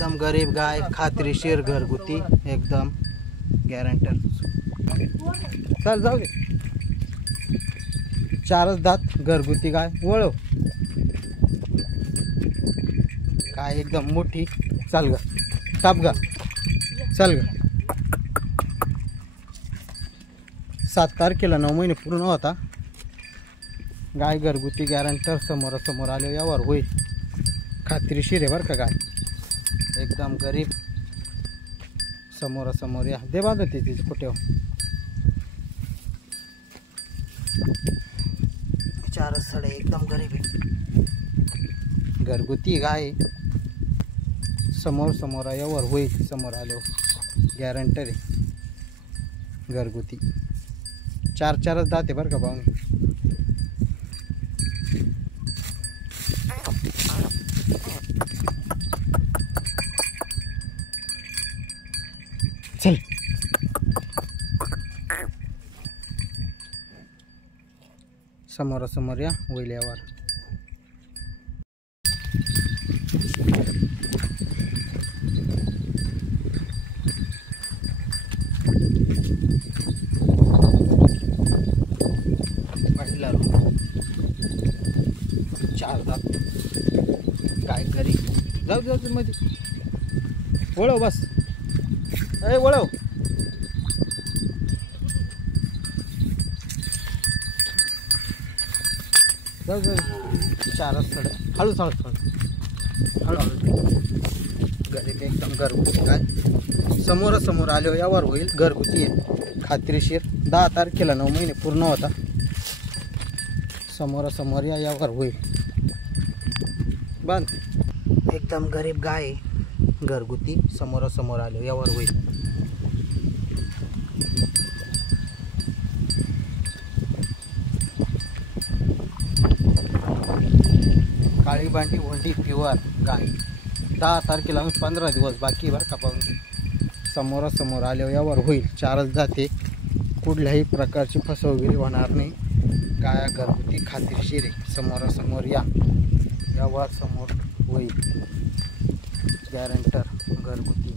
एकदम गरीब गाय, खात्रीशीर, घरगुती, एकदम गॅरंटर. चल जाऊ दे. 4च दात, घरगुती गाय. वळव. गाय एकदम मोठी. चल ग, टाप ग, चल ग. 7 तारखेला 9 महिने पूर्ण होता. गाय घरगुती, गॅरंटर, समोरासमोर आले यावर होईल. खात्रीशीर आहे बरं का गाय, एकदम गरीब. समोरासमोर या. दे बांधून तिथे कुठे. 4च सडे, एकदम गरीब आहे. घरगुती गाय, समोर समोर यावर होईल. समोर आल्यावर गॅरंटर आहे. घरगुती 4च दात आहे बरं का पाहुणे. चल. समोरासमोर या, होईल यावर. पहिला 4 दात गाय घरी. जाऊ जाऊ मध्ये. वळव बस. ए वळव. जाऊ जाऊ. 4च सड. हळू हळू हळू हळू. गरीब एकदम घरगुती गाय, समोरासमोर आले यावर होईल. घरगुती आहे, खात्रीशीर. 10 तारखेला 9 महिने पूर्ण होता. समोरासमोर यावर होईल. बांध. एकदम गरीब गाय आहे, घरगुती, समोरासमोर आले यावर होईल. काळी बांडी वंडी प्युअर गाय. 10 तारखेला 15 दिवस बाकी बरं का पाहून. समोरासमोर आले यावर होईल. 4च जाते, कुठल्याही प्रकारची फसवगिरी होणार नाही. गाया घरगुती, खात्रीशीर आहे. समोरासमोर या, यावर समोर होईल. गॅरंटर, घरगुती.